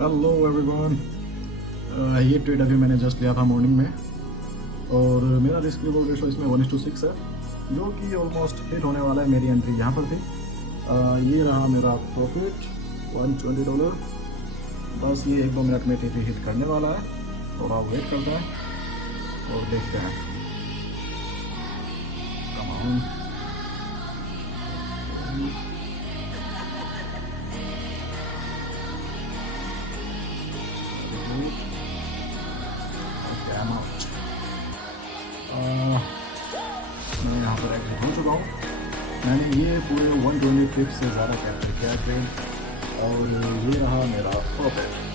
Hello everyone. ये trade अभी मैंने जस्ट लिया था मॉर्निंग में और मेरा रिस्क रिवॉर्ड रेशो इसमें 1:6 है, जो कि ऑलमोस्ट हिट होने वाला है। मेरी एंट्री यहाँ पर थी। ये रहा मेरा प्रॉफिट $120। बस ये 1-2 मिनट में टीपी हिट करने वाला है। थोड़ा वेट करते हैं और देखते हैं। Come on. मैं यहाँ पर एग्जिट हो चुका हूँ। मैंने ये पूरे 120 टिप्स से ज़्यादा कैप्चर किया ट्रेड और ये रहा मेरा प्रॉफिट।